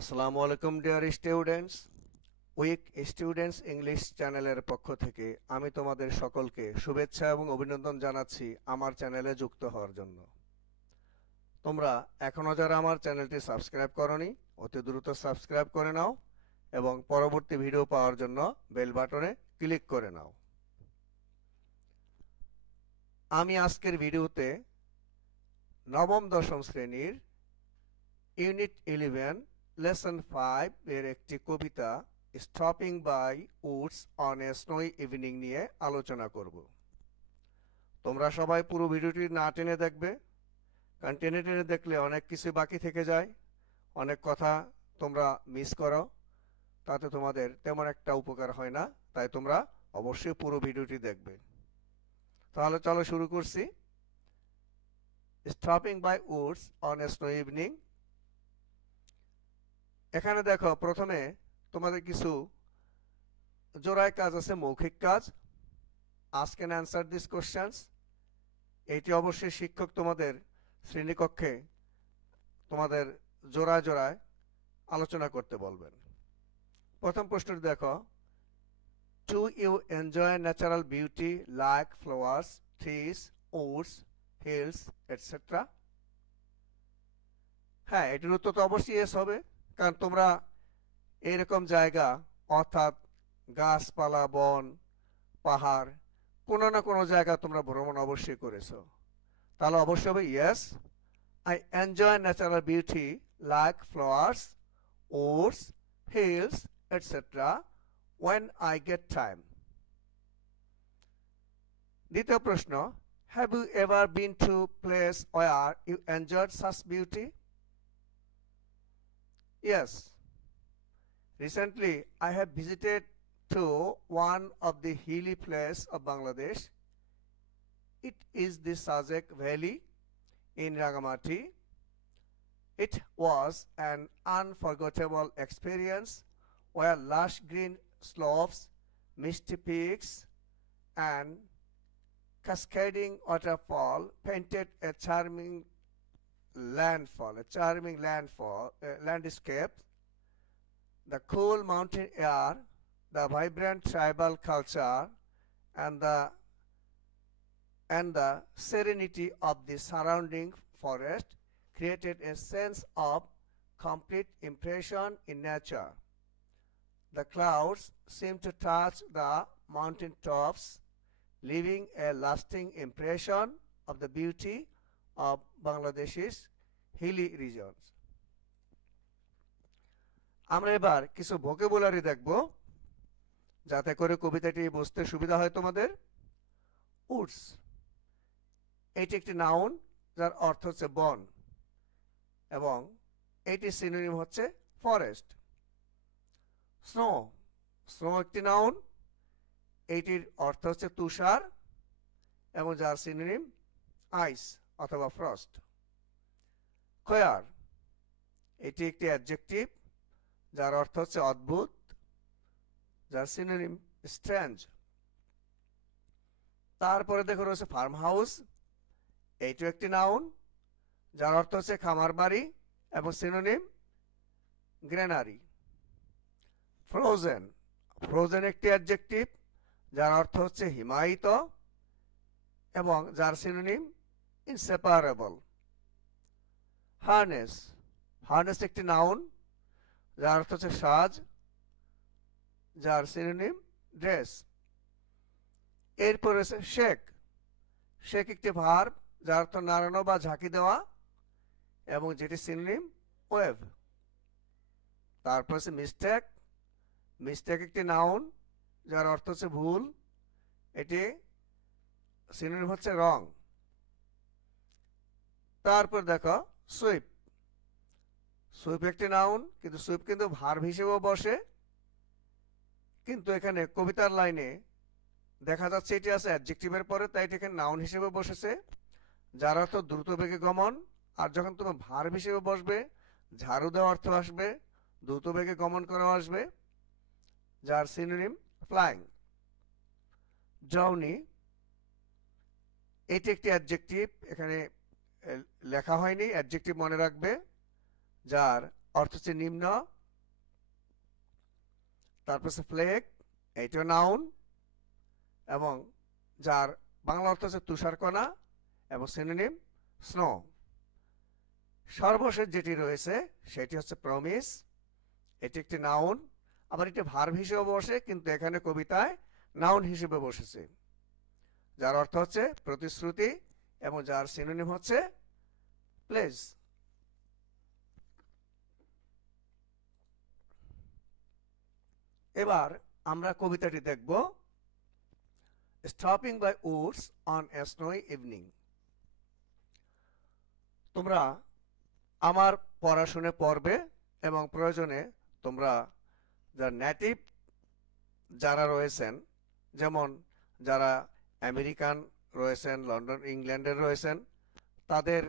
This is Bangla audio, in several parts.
আসসালামু আলাইকুম dear students. Week students English চ্যানেলের পক্ষ থেকে আমি তোমাদের সকলকে শুভেচ্ছা এবং অভিনন্দন জানাচ্ছি আমার চ্যানেলে যুক্ত হওয়ার জন্য। তোমরা এখনও যারা আমার চ্যানেলটি সাবস্ক্রাইব করনি অতি দ্রুত সাবস্ক্রাইব করে নাও এবং পরবর্তী ভিডিও পাওয়ার জন্য বেল বাটনে ক্লিক করে নাও। আমি আজকের ভিডিওতে নবম দশম শ্রেণীর ইউনিট 11 লেসন 5 এর একটি কবিতা stopping by woods on a snowy evening নিয়ে আলোচনা করব। তোমরা সবাই পুরো ভিডিওটি না টেনে দেখবে, কারণ টেনে টেনে দেখলে অনেক কিছু বাকি থেকে যায়, অনেক কথা তোমরা মিস করো, তাতে তোমাদের তেমন একটা উপকার হয় না। তাই তোমরা অবশ্যই পুরো ভিডিওটি দেখবে। তাহলে চলো শুরু করছি। Stopping by woods on a snow evening. এখানে দেখো, প্রথমে তোমাদের কিছু জোড়ায় কাজ আছে, মৌখিক কাজ। Ask and answer this questions. এটি অবশ্যই শিক্ষক তোমাদের শ্রেণীকক্ষে তোমাদের জোড়ায় জোড়ায় আলোচনা করতে বলবেন। প্রথম প্রশ্নটি দেখো, do you enjoy natural beauty like flowers, trees, woods, hills etcetera? হ্যাঁ, এটির উত্তর তো অবশ্যই এস হবে, কারণ তোমরা এরকম জায়গা অর্থাৎ গাছপালা, বন, পাহাড়, কোনো না কোনো জায়গা তোমরা ভ্রমণ অবশ্যই করেছো। তাহলে অবশ্যই হবে yes, I enjoy natural beauty like flowers, Woods, hills etcetera when I get time. দ্বিতীয় প্রশ্ন, have you ever been to place where you enjoyed such beauty? Yes. Recently, I have visited to one of the hilly places of Bangladesh. It is the Sajek Valley in Rangamati. It was an unforgettable experience where lush green slopes, misty peaks, and cascading waterfall painted a charming landscape. The cool mountain air, the vibrant tribal culture, and the serenity of the surrounding forest created a sense of complete immersion in nature. The clouds seemed to touch the mountain tops, leaving a lasting impression of the beauty of Bangladesh's hilly regions. আমরা এবার কিছু ভোকাবুলারি দেখব, যাতে করে কবিতাটি বুঝতে সুবিধা হয় তোমাদের। উডস, এটি একটি নাউন যার অর্থ হচ্ছে বন, এবং এটি সিনোনিম হচ্ছে ফরেস্ট। স্নো, স্নো একটি নাউন, এইটির অর্থ হচ্ছে তুষার, এবং যার সিনোনিম আইস অথবা ফ্রস্ট। কোয়ার, এটি একটি অ্যাডজেক্টিভ যার অর্থ হচ্ছে অদ্ভুত, যার সিনোনিম স্ট্রেঞ্জ। তারপরে দেখো রয়েছে ফার্ম হাউস, এইটিও একটি নাউন যার অর্থ হচ্ছে খামার বাড়ি, এবং সিনোনিম গ্রেনারি। ফ্রোজেন, ফ্রোজেন একটি অ্যাডজেক্টিভ যার অর্থ হচ্ছে হিমায়িত, এবং যার সিনোনিম ইনসেপারেবল। হার্নেস, হার্নেস একটি নাউন যার অর্থ হচ্ছে সাজ, যার সিনোনিম ড্রেস। এরপর রয়েছে শেক, শেক একটি ভার্ব যার অর্থ নাড়ানো বা ঝাঁকি দেওয়া, এবং যেটি সিনোনিম ওয়েভ। তারপর হচ্ছে মিস্টেক, মিস্টেক একটি নাউন যার অর্থ হচ্ছে ভুল, এটি সিনোনিম হচ্ছে রং। তারপর দেখো সুইপ, সুইপ একটি নাউন, কিন্তু সুইপ কিন্তু ভার্ব হিসেবেও বসে, কিন্তু এখানে কবিতার লাইনে দেখা যাচ্ছে এটি আছে অ্যাডজেক্টিভের পরে, তাই এটি এখানে নাউন হিসেবে বসেছে, যার অর্থ দ্রুত বেগে গমন। আর যখন তুমি ভার্ব হিসেবে বসবে, ঝাড়ু দেওয়া অর্থ আসবে, দ্রুত বেগে গমন করা আসবে, যার সিনোনিম ফ্লাইং। ড্রাউনি, এটি একটি অ্যাডজেক্টিভ, এখানে লেখা হয়নি, অ্যাডজেক্টিভ মনে রাখবে, যার অর্থ হচ্ছে নিম্ন, তারপর হচ্ছে ফ্লেক, এইটা নাউন, এবং যার বাংলা অর্থ হচ্ছে তুষারকণা, এবং সিনোনিম স্নো। সর্বশেষ যেটি রয়েছে সেটি হচ্ছে প্রমিস, এটি একটি নাউন, আবার এটি ভার্ব হিসেবে বসে, কিন্তু এখানে কবিতায় নাউন হিসেবে বসেছে, যার অর্থ হচ্ছে প্রতিশ্রুতি, এবং যার সিনোনিম হচ্ছে প্লেজ। এবার আমরা কবিতাটি দেখব, stopping by woods on a snowy evening. তোমরা আমার পড়াশুনে পড়বে এবং প্রয়োজনে তোমরা যারা নেটিভ যারা রয়েছেন, যেমন যারা আমেরিকান রয়েছেন, লন্ডন ইংল্যান্ডের রয়েছেন, তাদের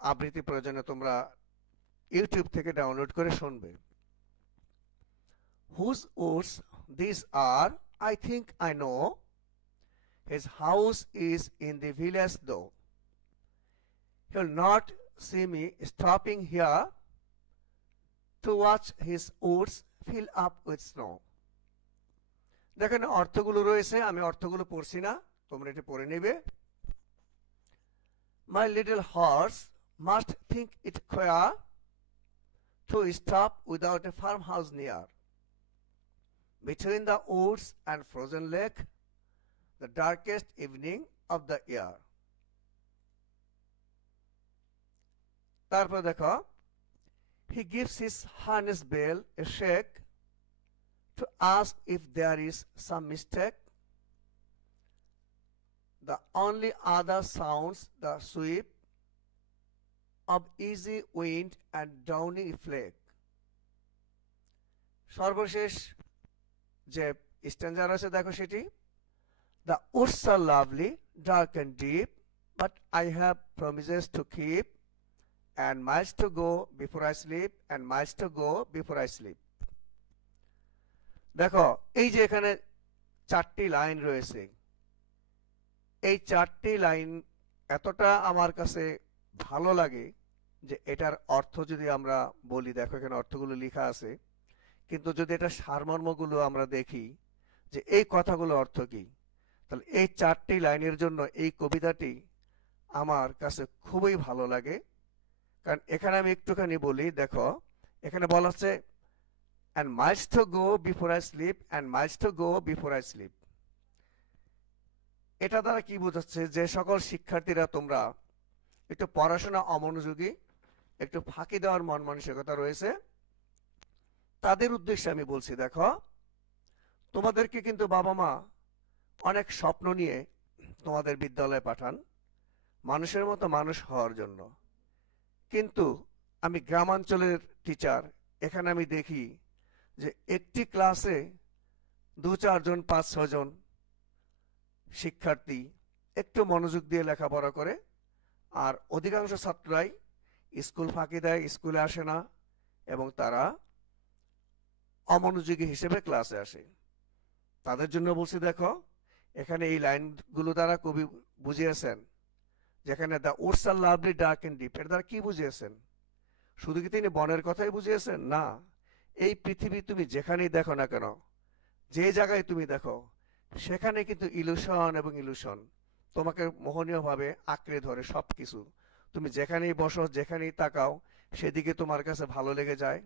আবৃত্তি প্রয়োজনে তোমরা ইউটিউব থেকে ডাউনলোড করে শুনবে। Whose woods these are, I think I know. His house is in the village though. He'll not see me stopping here to watch his woods fill up with snow. দেখেন অর্থগুলো রয়েছে, আমি অর্থগুলো পড়ছি না, তোমরা এটা পড়ে নেবে। My little horse must think it queer to stop without a farmhouse near. Between the woods and frozen lake, the darkest evening of the year. তারপর দেখো, he gives his harness bell a shake to ask if there is some mistake. The only other sounds the sweep of easy wind and downy flake. সর্বশেষ যে স্ট্যান্জা রয়েছে দেখো সেটি, the woods are lovely, dark and deep, but I have promises to keep, and miles to go before I sleep, and miles to go before I sleep. দেখো এই যে এখানে চারটি লাইন রয়েছে, এই চারটি লাইন এতটা আমার কাছে ভালো লাগে যে এটার অর্থ যদি আমরা বলি, দেখো এখানে অর্থগুলো লেখা আছে, কিন্তু যদি এটা সারমর্মগুলো আমরা দেখি যে এই কথাগুলো অর্থ কি, তাহলে এই চারটি লাইনের জন্য এই কবিতাটি আমার কাছে খুবই ভালো লাগে। কারণ এখানে আমি একটুখানি বলি, দেখো এখানে বলা হচ্ছে and miles to go before I sleep, and miles to go before I sleep. এটা দ্বারা কি বোঝাচ্ছে, যে সকল শিক্ষার্থীরা তোমরা একটু পড়াশোনা অমনোযোগী, একটু ফাঁকি দেওয়ার মন মানসিকতা রয়েছে, তাদের উদ্দেশ্যে আমি বলছি, দেখো তোমাদেরকে কিন্তু বাবা মা অনেক স্বপ্ন নিয়ে তোমাদের বিদ্যালয়ে পাঠান মানুষের মতো মানুষ হওয়ার জন্য, কিন্তু আমি গ্রামাঞ্চলের টিচার, এখানে আমি দেখি যে একটি ক্লাসে 2-4 জন 5-6 জন শিক্ষার্থী একটু মনোযোগ দিয়ে লেখাপড়া করে, আর অধিকাংশ ছাত্ররাই স্কুল ফাঁকি দেয়, স্কুলে আসে না, এবং তারা অমনোযোগী হিসেবে ক্লাসে আসে। তাদের জন্য বলছি, দেখো এখানে এই লাইনগুলো দ্বারা কবি বুঝিয়েছেন, যেখানে the woods are lovely dark and deep, এর দ্বারা কি বুঝিয়েছেন? শুধু কি তিনি বনের কথাই বুঝিয়েছেন? না, এই পৃথিবী তুমি যেখানেই দেখো না কেন, যে জায়গায় তুমি দেখো, সেখানে কিন্তু ইলুশন এবং ইলুশন তোমাকে মোহনীয়ভাবে আঁকড়ে ধরে। সবকিছু তুমি যেখানেই বসো, যেখানেই তাকাও, সেদিকে তোমার কাছে ভালো লেগে যায়,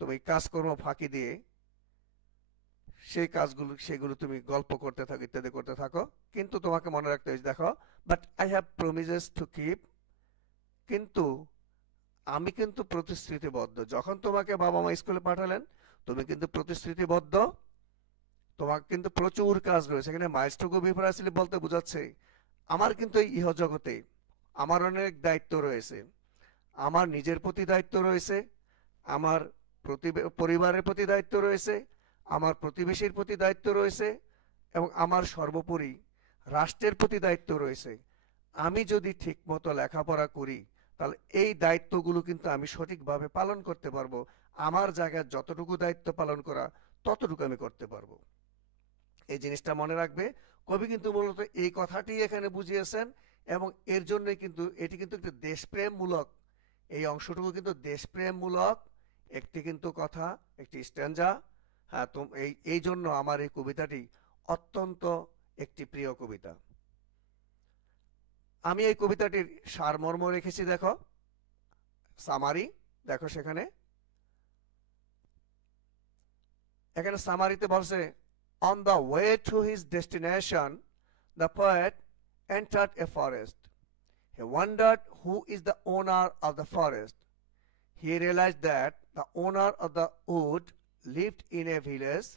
তুমি কাজকর্ম ফাঁকি দিয়ে সেই কাজগুলো সেগুলো তুমি গল্প করতে থাকো, ইত্যাদি করতে থাকো, কিন্তু তোমাকে মনে রাখতে হবে, দেখো but I have promises to keep, কিন্তু আমি কিন্তু প্রতিশ্রুতিবদ্ধ। যখন তোমাকে বাবা মা স্কুলে পাঠালেন তুমি কিন্তু প্রতিশ্রুতিবদ্ধ, তোমার কিন্তু প্রচুর কাজ রয়েছে। এখানে Miles to go before I sleep বলতে বোঝাচ্ছে আমার কিন্তু এই ইহজগতে আমার অনেক দায়িত্ব রয়েছে, আমার নিজের প্রতি দায়িত্ব রয়েছে, আমার পরিবারের প্রতি দায়িত্ব রয়েছে, আমার প্রতিবেশীর প্রতি দায়িত্ব রয়েছে, এবং আমার সর্বোপরি রাষ্ট্রের প্রতি দায়িত্ব রয়েছে। আমি যদি ঠিকমতো লেখাপড়া করি তাহলে এই দায়িত্বগুলো কিন্তু আমি সঠিকভাবে পালন করতে পারবো। আমার জায়গায় যতটুকু দায়িত্ব পালন করা ততটুকু আমি করতে পারবো। এই জিনিসটা মনে রাখবে। কবি কিন্তু মূলত এই কথাটি এখানে বুঝিয়েছেন, এবং এর জন্যই কিন্তু এটি কিন্তু একটি দেশপ্রেমমূলক এই অংশটুকু কিন্তু দেশপ্রেমমূলক একটি কিন্তু কথা, একটি স্ট্যাঞ্জা। হ্যাঁ, এই জন্য আমার এই কবিতাটি অত্যন্ত একটি প্রিয় কবিতা। আমি এই কবিতাটির সারমর্ম রেখেছি, দেখো সামারি, দেখো সেখানে এখানে সামারিতে বলছে, on the way to his destination the poet entered a forest. He wondered who is the owner of the forest. He realized that the owner of the wood lived in a village.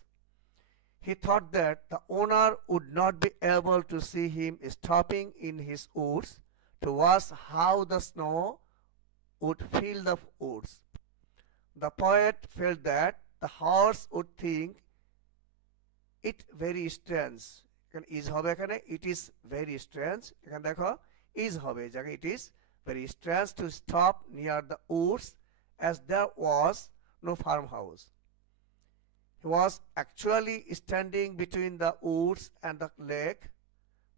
He thought that the owner would not be able to see him stopping in his woods to watch how the snow would fill the woods. The poet felt that the horse would think it very strange. এখানে ইজ হবে, এখানে ইট ইজ ভেরি স্ট্রেঞ্জ, এখানে দেখো ইজ হবে জায়গায় it is very strange to stop near the Woods as there was no farmhouse. He was actually standing between the woods and the lake.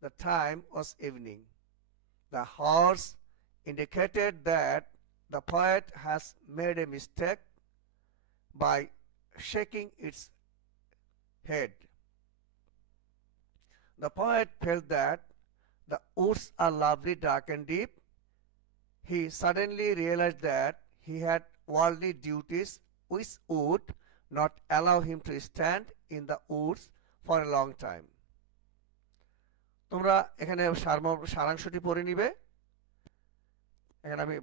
The time was evening. The horse indicated that the poet has made a mistake by shaking its head. The poet felt that the woods are lovely, dark and deep. He suddenly realized that he had worldly duties which would not allow him to stand in the woods for a long time. তোমরা এখানে সারাংশটি পড়ে নিবে, এখানে আমি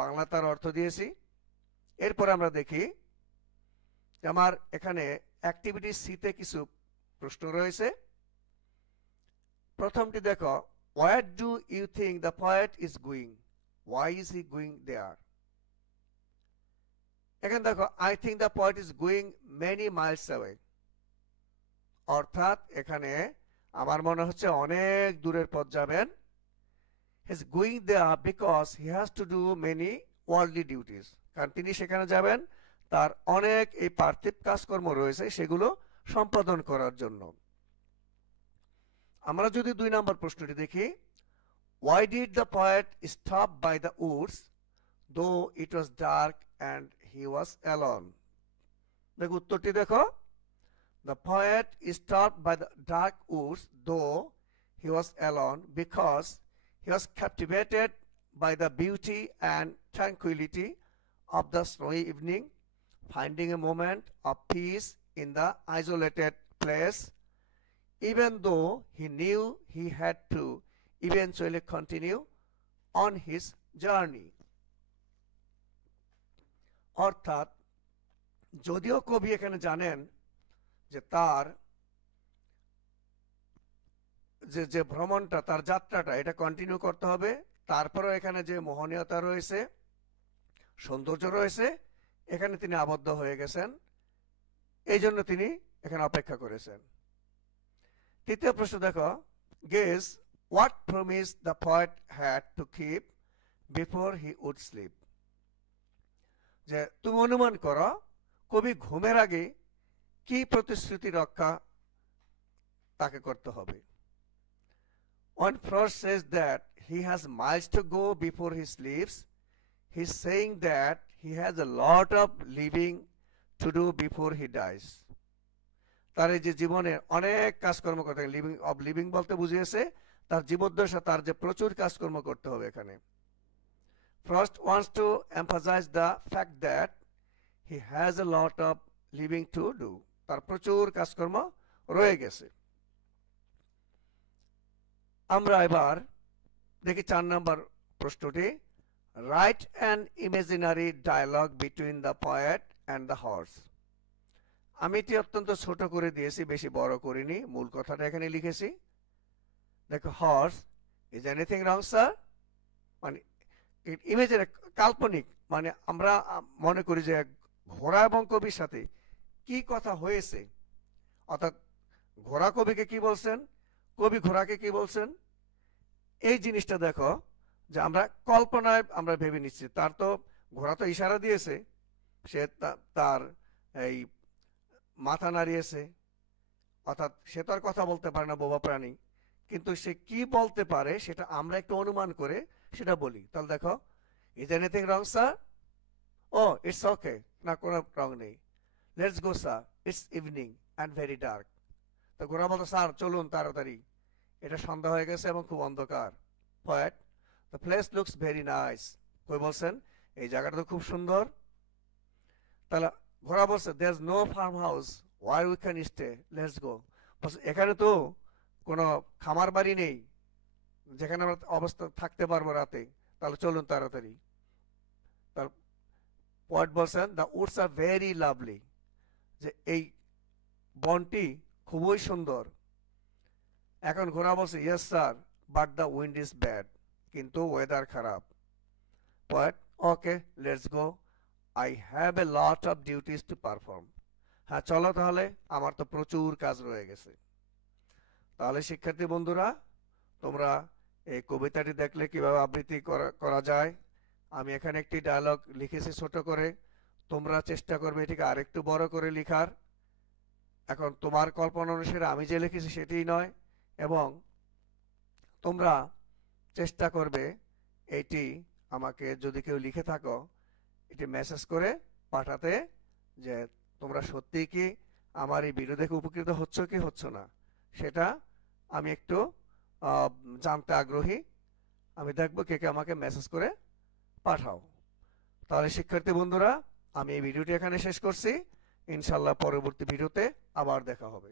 বাংলা তার অর্থ দিয়েছি। এরপর আমরা দেখি আমার এখানে অ্যাক্টিভিটি সিতে কিছু প্রশ্ন রয়েছে। প্রথমটি দেখো, where do you think the poet is going? Why is he going there? এখানে দেখো, I think the poet is going many miles away. অর্থাৎ এখানে আমার মনে হচ্ছে অনেক দূরের পথ যাবেন। He is going there because he has to do many worldly duties. কারণ তিনি সেখানে যাবেন তার অনেক এই পার্থিব কাজকর্ম রয়েছে সেগুলো সম্পাদন করার জন্য। আমরা যদি 2 নম্বর প্রশ্নটি দেখি, why did the poet stop by the woods though it was dark and he was alone? দেখো উত্তরটি দেখো, the poet stopped by the dark woods though he was alone because he was captivated by the beauty and tranquility of the snowy evening, finding a moment of peace in the isolated place, even though he knew he had to eventually continue on his journey. অর্থাৎ যদিও কবি এখানে জানেন যে তার যে ভ্রমণটা, তার যাত্রাটা এটা কন্টিনিউ করতে হবে, তারপরেও এখানে যে মোহনীয়তা রয়েছে, সৌন্দর্য রয়েছে, এখানে তিনি আবদ্ধ হয়ে গেছেন, এই জন্য তিনি এখানে অপেক্ষা করেছেন। তৃতীয় প্রশ্ন দেখো, guess what promise the poet had to keep before he would sleep. যে তুমি অনুমান করো কবি ঘুমের আগে কি প্রতিশ্রুতি রক্ষা তাকে করতে হবে। When Frost says that he has miles to go before he sleeps, he's saying that he has a lot of living to do before he dies. তার এই যে জীবনে অনেক কাজকর্ম করতে, লিভিং বলতে বুঝিয়েছে তার জীবদ্দশা, তার যে প্রচুর কাজকর্ম করতে হবে এখানে। Frost wants to emphasize the fact that he has a lot of living to do. তার প্রচুর কাজকর্ম রয়ে গেছে। আমরা এবার দেখি 4 নম্বর প্রশ্নটি, write an imaginary dialogue between the poet and the horse. আমি এটি অত্যন্ত ছোট করে দিয়েছি, বেশি বড় করিনি, মূল কথাটা এখানে লিখেছি। দেখো, horse is anything wrong sir, মানে ইমেজের কাল্পনিক, মানে আমরা মনে করি যে ঘোড়া এবং কবির সাথে কি কথা হয়েছে, অর্থাৎ ঘোড়া কবিকে কি বলছেন, কবি ঘোড়াকে কি বলছেন, এই জিনিসটা দেখো যে আমরা কল্পনায় আমরা ভেবে নিচ্ছি। তার তো ঘোড়া তো ইশারা দিয়েছে, সে তার এই মাথা নাড়িয়েছে, অর্থাৎ সে তো আর কথা বলতে পারে না, বোবা প্রাণী, কিন্তু সে কি বলতে পারে সেটা আমরা একটু অনুমান করে সেটা বলি। তাহলে দেখো, Is there anything wrong, sir? Oh, it's okay. না কোনো রং নেই। Let's go, sir. It's evening and very dark. তো ঘোড়া বলতো, স্যার চলুন তাড়াতাড়ি, এটা সন্ধ্যা হয়ে গেছে এবং খুব অন্ধকার। Poet, the place looks very nice. কই বলছেন এই জায়গাটা তো খুব সুন্দর। তাহলে ঘোড়া বলছে, there's no farmhouse where we can stay. Let's go. এখানে তো কোনো খামার বাড়ি নেই যেখানে আমরা অবস্থা থাকতে পারবো রাতে, তাহলে চলুন তাড়াতাড়ি। তার পোয়েট বলছেন, the woods are very lovely, যে এই বনটি খুবই সুন্দর। এখন ঘোড়া বলছে, yes sir, but the wind is bad, কিন্তু ওয়েদার খারাপ। Poet, okay let's go, I have a lot of duties to perform. হ্যাঁ চলো তাহলে, আমার তো প্রচুর কাজ রয়ে গেছে। তাহলে শিক্ষার্থী বন্ধুরা, তোমরা এই কবিতাটি দেখলে কিভাবে আবৃত্তি করা যায়। আমি এখানে একটি ডায়লগ লিখেছি ছোট করে, তোমরা চেষ্টা করবে এটিকে আরেকটু বড় করে লিখার। এখন তোমার কল্পনা অনুসারে আমি যে লিখেছি সেটিই নয়, এবং তোমরা চেষ্টা করবে এটি আমাকে যদি কেউ লিখে থাকো এটি মেসেজ করে পাঠাতে, যে তোমরা সত্যিই কি আমার এই ভিডিও দেখে উপকৃত হচ্ছ কি হচ্ছ না, সেটা আমি একটু জানতে আগ্রহী। আমি দেখবো কে কে আমাকে মেসেজ করে পাঠাও। তাহলে শিক্ষার্থী বন্ধুরা, আমি এই ভিডিওটি এখানে শেষ করছি। ইনশাল্লাহ পরবর্তী ভিডিওতে আবার দেখা হবে।